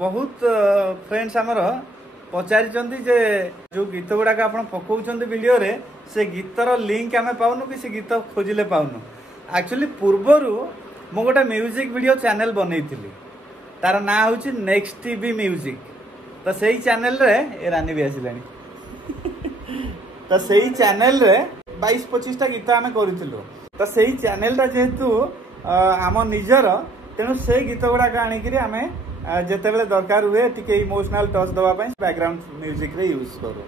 बहुत फ्रेंड्स आमर पचारि जे जो गीत गुड़ाक आप पकाउछन्ती वीडियो रे से गीतर लिंक आम पाउनु कि से गीत खोजिले पाउनु। एक्चुअली पूर्वरु मु गोटे म्यूजिक वीडियो चैनल बनैथिली तार ना होछि नेक्स्ट टीवी म्यूजिक। तो सही चैनल रे ए रानी भी आसिलानी तो सही चैनल रे 22-25 टा गीत आम करिथिलु। तो सही चैनल टा जेहेतु आम निजर तेणु से गीत गुड़ाक आनिकरी आमे जेते बेले दरकार हुए टिके इमोशनल टच दवा पई बैकग्राउंड म्यूजिक रे यूज करू।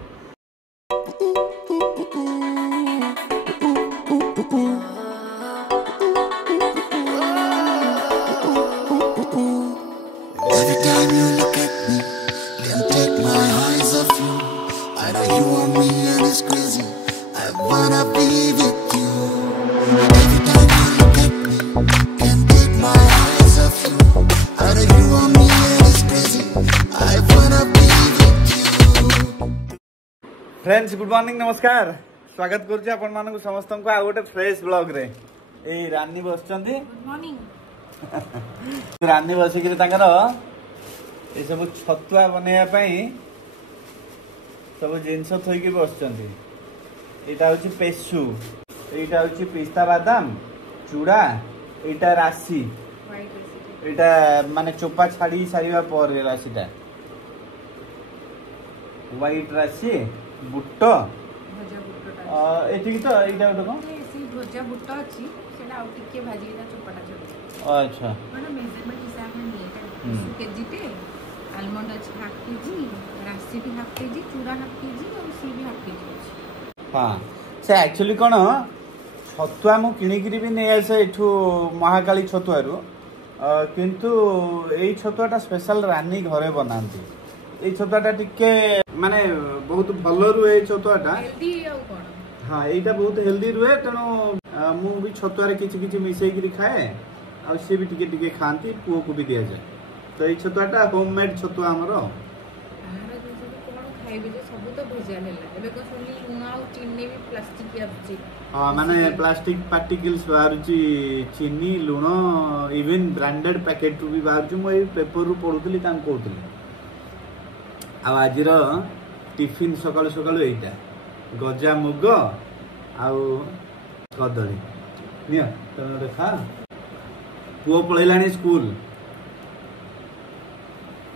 Every time you look at me, can't take my eyes off you. I know you want me and it's crazy. I wanna be with you. Every time you look at me, can't take my eyes off you. I know you want me and it's crazy. I wanna be with you. Friends good morning नमस्कार स्वागत करुच्ची आपण मानक समस्त को आ गोटे fresh blog रे। ए रानी बसचंती good morning रानी बसिक ये सब छतुआ बनैया सब जिनस थोक बसचंती। एटा होची पेसु, एटा होची पिस्ता बादाम चूड़ा, एटा राशि, एटा माने चोपा छाड़ी सारिबा पर राशिटा व्हाइट राशि बुट भजा बुटटा एठी तो एटा गोटे कोन सी भजा बुट अछि सेना आउ टिके भाजी दा चोपाटा छोड़। अच्छा माने मेजरमेंट हिसाब में नहीं केजी पे आलमंड अछि हाफ केजी, राशि भी हाफ केजी, चूड़ा हाफ केजी और सी भी हाफ केजी अछि। हाँ से एक्चुअली कौन छतुआ मु किणिकी भी नहीं आसे एठू महाकाली छतुआरू किंतु एई छतुआटा स्पेशल रानी घरे बनाती। एई छतुआटा टिके माने बहुत भल रुए छतुआटा हेल्दी और कोन। हाँ एटा बहुत हेल्दी रुए तेणु मु भी छतुआरे किछि किछि मिसेई खाए आ सी भी टिके टिके खाती पुओ को भी दिया जाए। तो एई छतुआटा होममेड छतुआ हमरो आहार जे कोन खाइबे जे सब तो भेजाल हैला एबे को सुनी लुण और चीनी भी प्लास्टिक आछि। हाँ माने प्लास्टिक पार्टिकल्स बाहरुची चीनी लुण इवन ब्रांडेड पैकेट भी बाहरुची मु ए पेपर रु पढुतली तान कहउतली। आ आजिर टिफिन सकाळु सकाळु एइटा गजा मुग आउ कदली निया तने देखा पुओ पळैलाणी स्कूल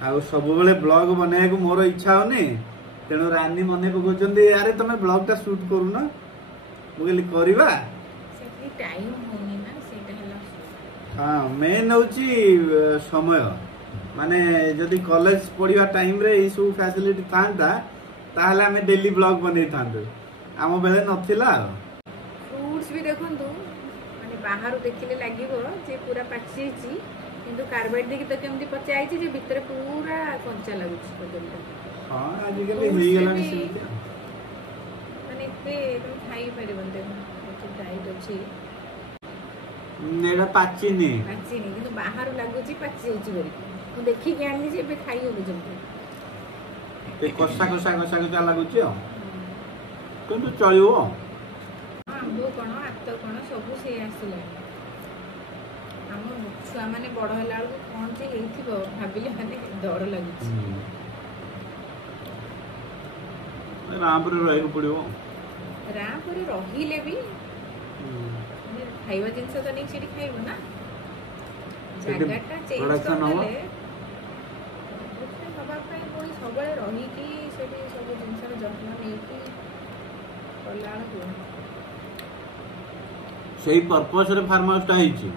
आउ सब बेले ब्लॉग बनाया को मोर इच्छा होनी तेणु रानी मने पकाउछन्ती यारे तमे ब्लॉग टा शूट करू ना मुगली करवा सेठी टाइम होनी ना सेटा हैला। हाँ मेन होची समय माने जदि कॉलेज पढ़िया टाइम रे ई सब फैसिलिटी थांता ताहले हमें डेली ब्लॉग बनै थांतो आम बेले नथिला। फ्रूट्स भी देखंतु माने बाहर देखिले लागिवो जे पूरा पाची छि किंतु कार्बाइड देखि त केमति पचा आइछि जे भीतर पूरा कंचा लागुछि पर्यंत। हां आज के होई गेलानी सेमति माने पे तुम खाई परिबन दे तो डाइट अछि नेरा पाचिनी किंतु बाहर लागुछि पाची छि बरी तो देखि के आनी जे बे खाई हो जंतु ते कसा लागुछि किंतु चलियो। हां वो कोन आत्तो कोन सब से आसिला हम छुआ माने बड़ हला को कोन जे हेथिबो भाबिले माने डर लागुछि। रामपुर रही पड़ो रामपुर रहिले भी खाइबा जिनस तो नहीं सेठी खाइबो ना जगहटा चेंज करले बाबा पे कोई सबले रही कि सेठी सब जिनसर जत्न नै कि कल्याण को सेही पर्पस रे फार्म हाउस टा हिची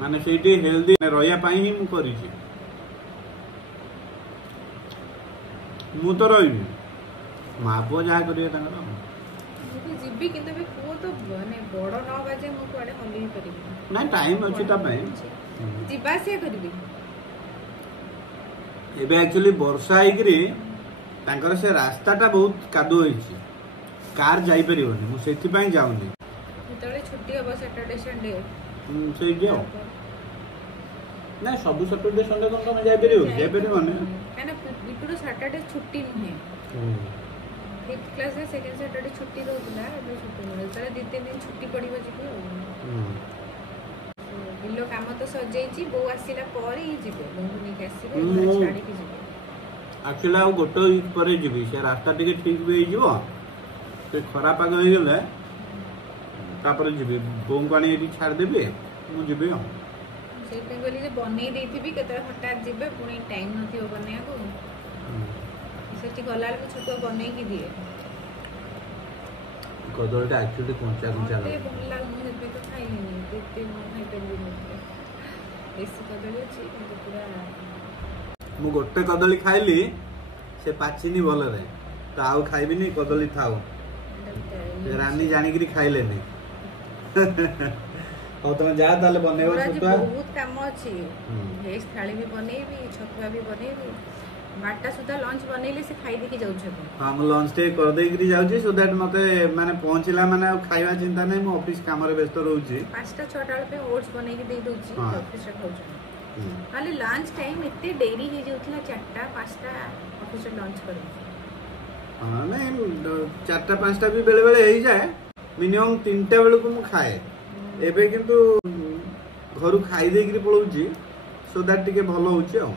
माने सेठी हेल्दी रहया पई ही मु करिछि। मु तो रहिबी माँ पुओ जहाँ करिए जीबी किंतु भी पुओ तो माने बड़ न बाजे मु कोडे हली परिबी ना टाइम अछि ता पई जीबा से करबी। एबे एक्चुअली वर्षा आइकरी तांकर से रास्ता टा बहुत कादो होइछि कार जाई परिबोनी मु सेति पई जाउनी तळे छुट्टी हो सैटरडे संडे सेई जाओ ना सब सैटरडे संडे कोन तुम जाई परिबोनी काना बिटुरो सैटरडे छुट्टी नहे 5th क्लास रे सेकंड सैटरडे छुट्टी रहउला एबे छुट्टी मिलल तळे 2-3 दिन छुट्टी पड़िबो जिबी ବିଲ କାମ ତ ସଜେଇଛି, ବୋଉ ଆସିଲା ପରେ ହିଁ ଯିବେ, ବୋଉଙ୍କୁ ନେଇକି ଆସିବେ, ଛାଡ଼ିକି ଯିବେ। ଆକ୍ଚୁଆଲି ଆଉ ଗୋଟେ ୱିକ୍ ପରେ ଯିବି, ସେ ରାସ୍ତା ଟିକେ ଠିକ୍ ବି ହେଇଯିବ, ସେ ଖରା ପାଗ ହେଇଗଲେ ତାପରେ ଯିବି। ବୋଉଙ୍କୁ ଆଣି ଏଠି ଛାଡ଼ିଦେବି, ମୁଁ ଯିବି ଆଉ। ସେଇଥିପାଇଁ କହିଲି ଯେ ବନେଇ ଦେଇଥିବି, କେତେବେଳେ ହଠାତ୍ ଯିବେ ପୁଣି ଟାଇମ୍ ନଥିବ ବନେଇବାକୁ। ସେଠି ଗଲାବେଳକୁ ଛତୁଆ ବନେଇକି ଦିଏ। କଦଳୀଟା ଆକ୍ଚୁଆଲି କଞ୍ଚା କଞ୍ଚା ମତେ ଭଲ ଲାଗୁନି, ସେଥିପାଇଁ ତ ଖାଇଲିନି। ଏତେ ମୁଁ ଖାଇପାରିବିନି, ବେଶୀ କଦଳୀ ଅଛି କିନ୍ତୁ ପୁରା। ମୁଁ ଗୋଟେ କଦଳୀ ଖାଇଲି, ସେ ପାଚିନି ଭଲରେ, ତ ଆଉ ଖାଇବିନି, କଦଳୀ ଥାଉ। ରାନୀ ଜାଣିକିରି ଖାଇଲେନି। ହଉ ତମେ ଯା ତାହେଲେ ବନେଇବ ଛତୁଆ। ବହୁତ କାମ ଅଛି, ଭେଜ ଥାଳି ବି ବନେଇବି, ଛତୁଆ ବି ବନେଇବି। 12ଟା ସୁଦ୍ଧା ଲଞ୍ଚ ବନେଇଲେ ସେ ଖାଇଦେଇକି ଯାଉଛନ୍ତି। ହଁ ମୁଁ ଲଞ୍ଚ ଟିକେ କରିଦେଇକିରି ଯାଉଛି, ସୋ ଦ୍ୟାଟ୍ ମତେ ମାନେ ପହଞ୍ଚିଲା ମାନେ ଆଉ ଖାଇବା ଚିନ୍ତା ନାହିଁ, ମୁଁ ଅଫିସ କାମରେ ବ୍ୟସ୍ତ ରହୁଛି। 5ଟା 6ଟା ବେଳେ ପାଇଁ ଓଟ୍ସ ବନେଇକି ଦେଇ ଦଉଛି, ଅଫିସରେ ଖାଉଛନ୍ତି। ଖାଲି ଲଞ୍ଚ ଟାଇମ୍ ଏତେ ଡେରି ହେଇଯାଉଥିଲା, 4ଟା 5ଟା ଅଫିସରେ ଲଞ୍ଚ କରନ୍ତି। ହଁ ନାଇଁ 4ଟା 5ଟା ବି ବେଳେ ବେଳେ ହେଇଯାଏ, ମିନିମମ୍ 3ଟା ବେଳକୁ ମୁଁ ଖାଏ। ଏବେ କିନ୍ତୁ ଘରୁ ଖାଇ ଦେଇକିରି ପଳଉଛି, ସୋ ଦ୍ୟାଟ୍ ଟିକେ ଭଲ ହଉଛି ଆଉ।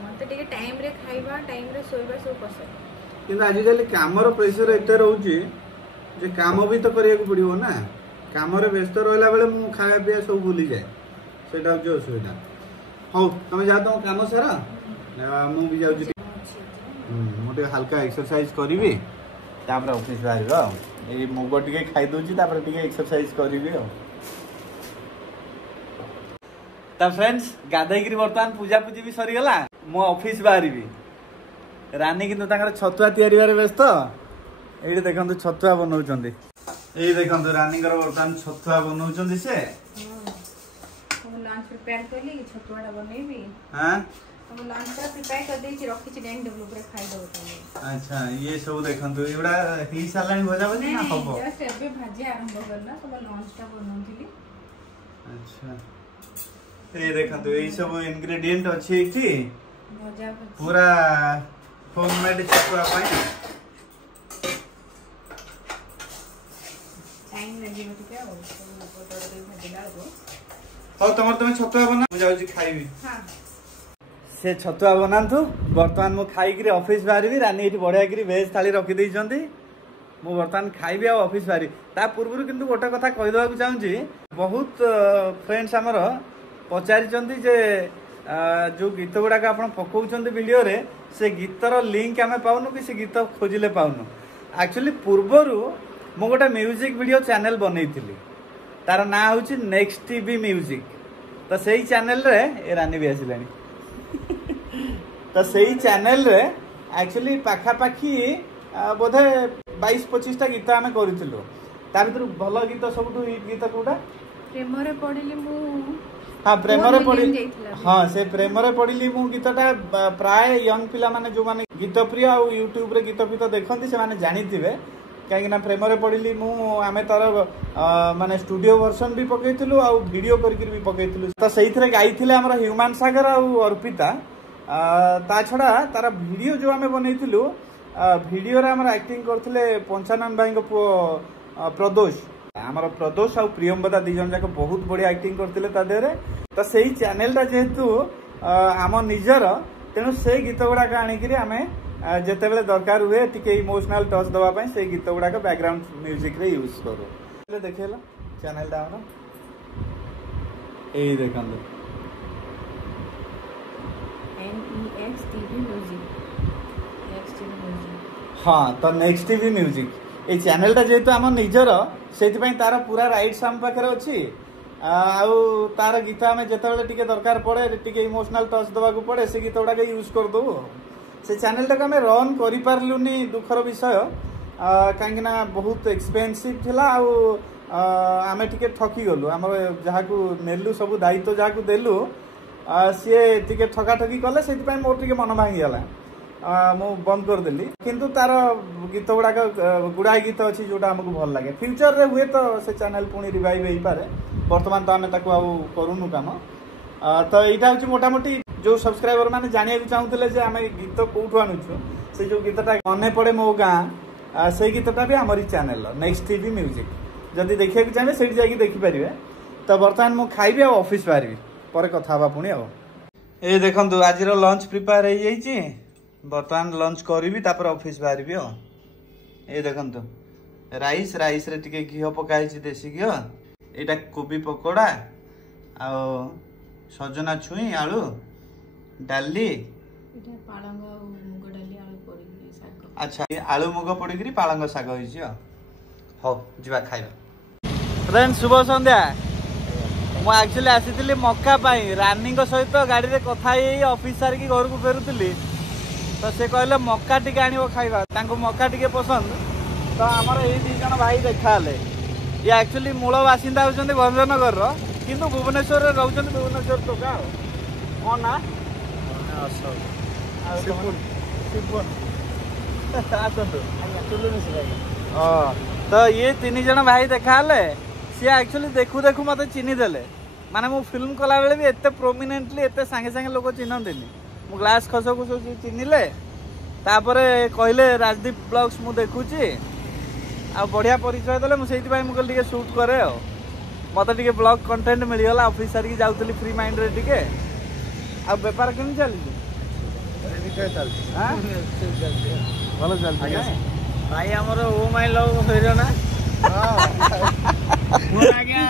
ମତେ ଟିକେ ଟାଇମରେ ଖାଇବା, ଟାଇମରେ ଶୋଇବା ସବୁ ପସନ୍ଦ। କିନ୍ତୁ ଆଜିକାଲି କାମର ପ୍ରେସର ଏତେ ରହୁଛି ଯେ କାମ ବି ତ କରିବାକୁ ପଡିବ ନା। କାମରେ ବ୍ୟସ୍ତ ରହିଲା ବେଳେ ମୁଁ ଖାଇବା ପିଇବା ସବୁ ଭୁଲିଯାଏ, ସେଇଟା ହଉଛି ଅସୁବିଧା। ହଉ ତମେ ଯାଅ ତମ କାମ ସାର, ମୁଁ ବି ଯାଉଛି। ମୁଁ ଟିକେ ହାଲକା ଏକ୍ସରସାଇଜ କରିବି, ତାପରେ ଅଫିସ ବାହାରିବା ଆଉ। ଏଇ ମୁଗ ଟିକେ ଖାଇଦଉଛି, ତାପରେ ଟିକେ ଏକ୍ସରସାଇଜ କରିବି ଆଉ। ତା ଫ୍ରେଣ୍ଡସ୍, ଗାଧେଇକିରି ବର୍ତ୍ତମାନ ପୂଜାପୂଜି ବି ସରିଗଲା, ମୁଁ ଅଫିସ ବାହାରିବି। ରାନୀ କିନ୍ତୁ ତାଙ୍କର ଛତୁଆ ତିଆରିବାରେ ବ୍ୟସ୍ତ। ଏଇଠି ଦେଖନ୍ତୁ ଛତୁଆ ବନଉଛନ୍ତି, ଏଇ ଦେଖନ୍ତୁ ରାନୀଙ୍କର ବର୍ତ୍ତମାନ ଛତୁଆ ବନଉଛନ୍ତି ସେ। ଲଞ୍ଚ ପ୍ରିପେୟାର କଲି, ଛତୁଆଟା ବନେଇବି। ମୁଁ ଲଞ୍ଚଟା ପ୍ରିପେୟାର କରିଦେଇଛି, ରଖିଛି ଡାଇନିଂ ଟେବୁଲ ଉପରେ, ଖାଇଦେବ ତମେ। ଆଚ୍ଛା, ଇଏ ସବୁ ଦେଖନ୍ତୁ, ଏଗୁଡ଼ା ହେଇ ସାରିଲାଣି ଭଜା ଭଜି ନା ହବ? ଜଷ୍ଟ ଏବେ ଭାଜି ଆରମ୍ଭ କଲା, ସବୁ ଲଞ୍ଚଟା ବନଉଥିଲି। ଆଚ୍ଛା, এই দেখন্তু এই সব ইনগ্রেডিয়েন্ট আছে এটি ভজা পুরা হোমমেড ছতুয়া পাই। টাইম লাগিব ଟିକେ ଆଉ ପଟଳ ଦେଇ ଭାଜିଲା ବେଳକୁ। ହଉ ତମର ତମେ ଛତୁଆ ବନା, ମୁଁ ଯାଉଛି ଖାଇବି। ହଁ ସେ ଛତୁଆ ବନାନ୍ତୁ, ବର୍ତ୍ତମାନ ମୁଁ ଖାଇକିରି ଅଫିସ ବାହାରିବି। ରାନୀ ଏଠି ବଢିଆକିରି ଭେଜ ଥାଳି ରଖିଦେଇଛନ୍ତି, ମୁଁ ବର୍ତ୍ତମାନ ଖାଇବି ଆଉ ଅଫିସ ବାହାରିବି। ତା ପୂର୍ବରୁ କିନ୍ତୁ ଗୋଟେ କଥା କହିଦେବାକୁ ଚାହୁଁଛି, ବହୁତ ଫ୍ରେଣ୍ଡସ୍ ଆମର ପଚାରିଛନ୍ତି ଯେ ଯେଉଁ ଗୀତ ଗୁଡ଼ାକ ଆପଣ ପକାଉଛନ୍ତି ଭିଡ଼ିଓରେ, ସେ ଗୀତର ଲିଙ୍କ ଆମେ ପାଉନୁ କି ସେ ଗୀତ ଖୋଜିଲେ ପାଉନୁ। ଆକ୍ଚୁଆଲି ପୂର୍ବରୁ ମୁଁ ଗୋଟେ ମ୍ୟୁଜିକ୍ ଭିଡ଼ିଓ ଚ୍ୟାନେଲ ବନେଇଥିଲି, ତାର ନାଁ ହେଉଛି ନେକ୍ସଟ ଟିଭି ମ୍ୟୁଜିକ୍। ତ ସେଇ ଚ୍ୟାନେଲରେ ଏ ରାନୀ ବି ଆସିଲାଣି। ତ ସେଇ ଚ୍ୟାନେଲରେ ଆକ୍ଚୁଆଲି ପାଖାପାଖି ବୋଧେ 22-25ଟା ଗୀତ ଆମେ କରିଥିଲୁ। ତା ଭିତରୁ ଭଲ ଗୀତ, ସବୁଠୁ ହିଟ୍ ଗୀତ କୋଉଟା? ପ୍ରେମରେ ପଡ଼ିଲି ମୁଁ। ହଁ ପ୍ରେମରେ ପଡ଼ିଲି, ହଁ ସେ ପ୍ରେମରେ ପଡ଼ିଲି ମୁଁ ଗୀତଟା ପ୍ରାୟ ୟଙ୍ଗ ପିଲାମାନେ ଯେଉଁମାନେ ଗୀତ ପ୍ରିୟ ଆଉ ୟୁଟ୍ୟୁବରେ ଗୀତ ଫୀତ ଦେଖନ୍ତି ସେମାନେ ଜାଣିଥିବେ। କାହିଁକିନା ପ୍ରେମରେ ପଡ଼ିଲି ମୁଁ ଆମେ ତାର ମାନେ ଷ୍ଟୁଡ଼ିଓ ଭର୍ସନ ବି ପକେଇଥିଲୁ ଆଉ ଭିଡ଼ିଓ କରିକିରି ବି ପକେଇଥିଲୁ। ତ ସେଇଥିରେ ଗାଇଥିଲେ ଆମର ହ୍ୟୁମାନ ସାଗର ଆଉ ଅର୍ପିତା। ତା ଛଡ଼ା ତାର ଭିଡ଼ିଓ ଯେଉଁ ଆମେ ବନେଇଥିଲୁ, ଭିଡ଼ିଓରେ ଆମର ଆକ୍ଟିଂ କରିଥିଲେ ପଞ୍ଚାନନ ଭାଇଙ୍କ ପୁଅ ପ୍ରଦୋଷ। ଆମର ପ୍ରଦୋଷ ଆଉ ପ୍ରିୟମ୍ବଦା ଦି ଜଣ ଯାକ ବହୁତ ବଢିଆ ଆକ୍ଟିଂ କରିଥିଲେ ତା ଦେହରେ। ତ ସେଇ ଚ୍ୟାନେଲଟା ଯେହେତୁ ଆମ ନିଜର, ତେଣୁ ସେଇ ଗୀତ ଗୁଡାକ ଆଣିକିରି ଆମେ ଯେତେବେଳେ ଦରକାର ହୁଏ ଟିକେ ଇମୋସନାଲ ଟଚ୍ ଦେବା ପାଇଁ ସେଇ ଗୀତ ଗୁଡାକ ବ୍ୟାକଗ୍ରାଉଣ୍ଡ ମ୍ୟୁଜିକରେ ୟୁଜ୍ କରୁ। ଦେଖେଇଲ ଚ୍ୟାନେଲଟା ଆମର, ଏଇ ଦେଖନ୍ତୁ ହଁ। ତ ନେକ୍ସଟ ଟିଭି ମ୍ୟୁଜିକ୍ এই ଚ୍ୟାନେଲଟା ଯେହେତୁ ଆମ ନିଜର, ସେଇଥିପାଇଁ ତାର ପୁରା ରାଇଟ୍ସ ଆମ ପାଖରେ ଅଛି। ଆଉ ତାର ଗୀତ ଆମେ ଯେତେବେଳେ ଟିକେ ଦରକାର ପଡ଼େ, ଟିକେ ଇମୋସନାଲ ଟଚ୍ ଦେବାକୁ ପଡ଼େ, ସେ ଗୀତ ଗୁଡ଼ାକ ୟୁଜ୍ କରିଦେବୁ। ସେ ଚ୍ୟାନେଲଟାକୁ ଆମେ ରନ୍ କରିପାରିଲୁନି, ଦୁଃଖର ବିଷୟ। କାହିଁକିନା ବହୁତ ଏକ୍ସପେନ୍ସିଭ୍ ଥିଲା ଆଉ ଆମେ ଟିକେ ଠକିଗଲୁ। ଆମର ଯାହାକୁ ନେଲୁ, ସବୁ ଦାୟିତ୍ୱ ଯାହାକୁ ଦେଲୁ, ସିଏ ଟିକେ ଠକାଠକି କଲେ, ସେଥିପାଇଁ ମୋର ଟିକେ ମନ ଭାଙ୍ଗିଗଲା, ମୁଁ ବନ୍ଦ କରିଦେଲି। କିନ୍ତୁ ତାର ଗୀତ ଗୁଡ଼ାକ ଗୁଡ଼ାଏ ଗୀତ ଅଛି ଯୋଉଟା ଆମକୁ ଭଲ ଲାଗେ। ଫ୍ୟୁଚରରେ ହୁଏ ତ ସେ ଚ୍ୟାନେଲ ପୁଣି ରିଭାଇଭ୍ ହେଇପାରେ, ବର୍ତ୍ତମାନ ତ ଆମେ ତାକୁ ଆଉ କରୁନୁ କାମ। ତ ଏଇଟା ହେଉଛି ମୋଟାମୋଟି ଯୋଉ ସବସ୍କ୍ରାଇବର ମାନେ ଜାଣିବାକୁ ଚାହୁଁଥିଲେ ଯେ ଆମେ ଗୀତ କୋଉଠୁ ଆଣୁଛୁ, ସେ ଯୋଉ ଗୀତଟା ମନେ ପଡ଼େ ମୋ ଗାଁ, ସେଇ ଗୀତଟା ବି ଆମରି ଚ୍ୟାନେଲର ନେକ୍ସଟ ଟିଭି ମ୍ୟୁଜିକ୍। ଯଦି ଦେଖିବାକୁ ଚାହିଁବେ ସେଇଠି ଯାଇକି ଦେଖିପାରିବେ। ତ तो बर्तमान मु खाइबी आ ऑफिस बाहरबी पर कथा हवा पुणी आ ए देखंतु आज लंच प्रिपेयर हो जाइए बर्तमान लंच करी तापर ऑफिस बाहरबी आ ए देखंतु राइस राइस रे टिके घी पकाई देसी घी एटा कोबी पकोड़ा आ सजना छुई आलू डाली अच्छा आलू मुग पड़ी पालंग शाग हो जीवा खाइबा फ्रेंड शुभ संध्या मु एक्चुअली आसी मक्का पाई रानी सहित गाड़ी रे कथा ऑफिस सारिकी घर को फेरुली तो से कहले मक्का टिके आनिबो खाइबा तांको मक्का टिके पसंद तो आमर ये दी जन भाई देखा ये एक्चुअली मूल बासिंदा होचंदी भंजनगर रो किंतु भुवनेश्वर रे रहउचंदी भुवनेश्वर टोका कौन ना तो ये तीन जन भाई देखा सी एक्चुअली देखू देखू मत चिन्ही देले माने मु फिल्म कला बेले भी एते प्रोमिनेंटली एते संगे संगे लोग चिन्हंतिनी मु ग्लास खसो खसो चिन्हिले तापरे कहले राजदीप ब्लॉग्स मु देखुची आ बढ़िया परिचय देले मु सेति भाई मु कल टिके शूट करे मत टिके ब्लॉग कंटेंट मिल गला ऑफिस सारी जाउतली फ्री माइंड रे टिके आ व्यापार केन चली भल चलती भाई हमर ओ माय लव होइरो ना आज्ञा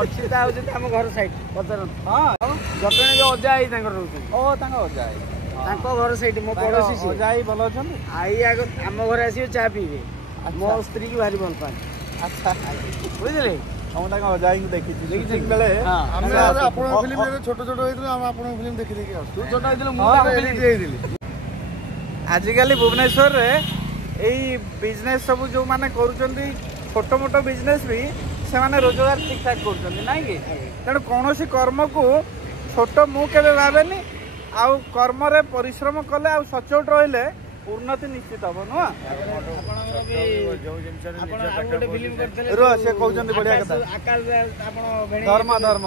अछिता हो हम घर साइड पतर हां जटने जो अजा आई तांकर रहउछ ओ तांका अजा आई तांको घर साइड मो पड़ोसी छी अजा आई भलो छन आई आगो हम घर आसी चा पीबे मो स्त्री की भारी भल पान अच्छा बुझले हम तांका अजा आई देखि छी बेले हम आपण फिल्म रे छोट छोट होइतले हम आपण फिल्म देखि देखि आस तू छोट होइतले मु फिल्म देई दिली आजिकली भुवनेश्वर रे एई बिजनेस सब जो माने करूचंदी छोटो मोटो बिजनेस भी से माने रोजगार ठीक ठाक कर ना कि तेणु कौन कर्म को छोट मु के भावेनी आउ कर्म रे परिश्रम कले आ सचोट रहिले उन्नति निश्चित हम नुह रो से कहउचंदी बढ़िया कथा धर्म धर्म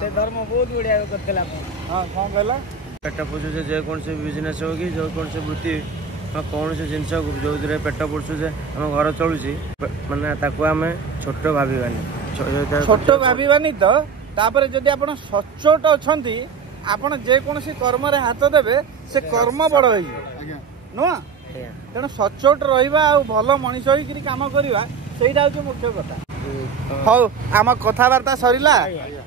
से धर्म बहुत बढ़िया करथला हां कोन कहला पेट पोषुचे जेकोसी बिजनेस हो कि जेकोसी वृत्ति कौन से जिनस जो पेट पोषुचे आम घर चलुची माने ताको आमे छोट भाविबानी छोट भाविबानी तो तापर जदि आपण सचोट अछंती आपण जेकोसी कर्म रे हाथ देबे से कर्म बड़ होई नुआ तेणु सचोट रहिबा आ भल मनीष होई काम करबा सेटा होची मुख्य कथा हौ आम कथावार्ता सरिला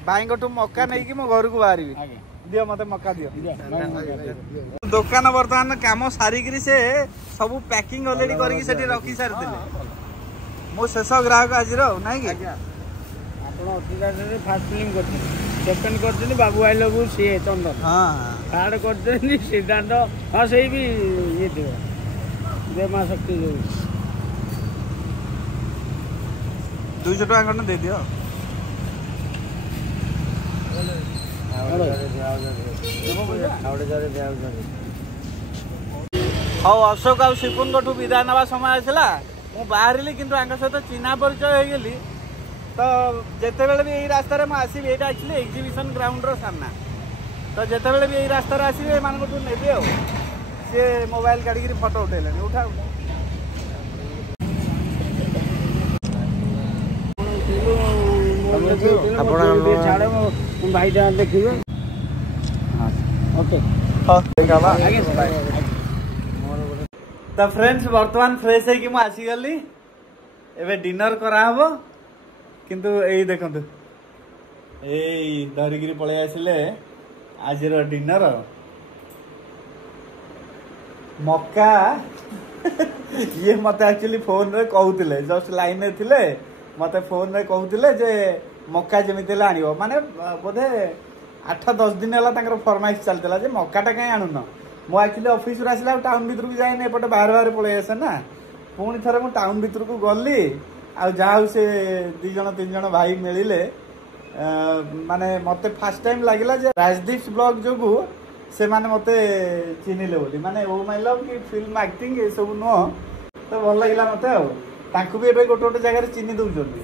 भाई गोटू मक्का नहीं कि मो घर को बाहरबी दियो मते मक्का दियो दुकान बर्तमान काम सारिकी से सब पैकिंग ऑलरेडी करके सेठी रखी सारथिले मो शेष ग्राहक आज ना कि फास्ट फिल्म करते सेकंड करते बाबू आई लव सी चंदन हाँ थर्ड करते सिद्धांत हाँ से भी ये थी देमा शक्ति जो 200 टका खंड दे दियो हाँ अशोक आ शिपुन ठू विदाय ना समय आसला मु बाहरी कि सहित चिन्हा परिचय हो गली तो जिते बड़े भी यही रास्तार आसबि यहाँ एक्चुअली एग्जिबिशन ग्राउंड रो सामना तो जिते बड़े भी यही रास्तार आसबे मान नेबी आ सी मोबाइल काढ़ी फोटो उठेले उठा भाई देखिए ओके तो फ्रेंड्स बर्तमान फ्रेश है आसीगली एवं डिनर कराहब किंतु यही देखु यही धरिकी पलि आसिले आज डिनर मक्का ये मत एक्चुअली फोन रे कहते जस्ट लाइन रे थिले मत फोन रे कहते जे मक्का जमी आनिब माने बोधे 8-10 दिन है फरमाइश चलता जे मक्काटा कहीं आणुन मु एक्चुअली ऑफिस आसला टाउन भीतर को जाए एपटे बाहर बाहर पलि आसे ना पुणी थे मुझे टाउन भीतर को गली आ जहाँ से 2-3 जन भाई मिले माने मते फर्स्ट टाइम लगिला जे राजदीप ब्लॉग जोगु से माने मते चिन्हिले बोली माने ओ माय लव की फिल्म एक्टिंग ये सब नो तो भल लगिला मते आ तांकु भी एबे गोटे गोटे जगह चिन्हि दउजोली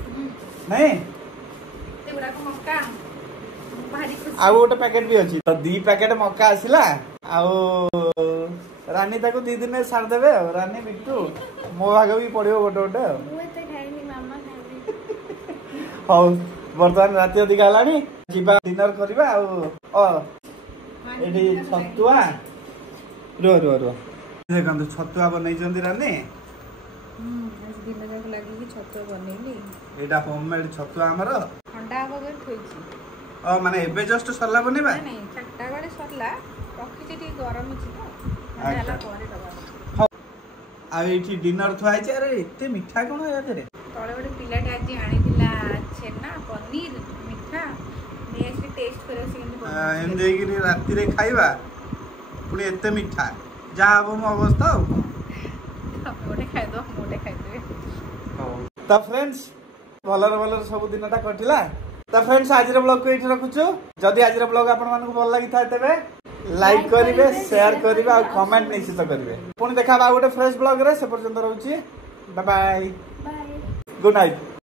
नहीं तेगुडा को मक्का भारी खुशी आ गोटे पैकेट भी अछि तो 2 पैकेट मक्का आसिला आ रानी ताको 2 दिन सार देबे रानी बिट्टू मो भाग भी पड़ियो गोटे गोटे मुए ते खाइनी मामा खाइनी हौ बर्तमान राति अधिक हेलानी जीवा डिनर करबा एठी छतुआ रो देखंतु छतुआ बनै रानी दिन जाक लगी छतुआ बनैली एटा होममेड छतुआ हमर ठंडा हो गए थोइची माने एबे जस्ट सरला बनेबा नहीं चारटा बेले सरला रखी जे गरम छी तो अच्छा। हला करे दबा आ एठी डिनर थुआई छै अरे एते मिठा कोन या करे तळे गोटे पिलाटे आज आनिथिला छेना पनीर मिठा ने एसली टेस्ट करे सिंग एम देगिरी राति रे खाइबा पुनी एते मिठा जा अब मो अवस्था मोटे खाइ दो मोटे खाइ दे त फ्रेंड्स भलर सब दिनटा कटिला त फ्रेंड्स आज रे ब्लॉग को एठी रखुछु जदी आज रे ब्लॉग आपन मानको भल लागि था तेबे लाइक करिवे शेयर करिवे और कमेंट निश्चित करिवे पुनी देखा बा गोटे फ्रेश ब्लॉग रे से पर्यंत रहउची bye bye bye good night.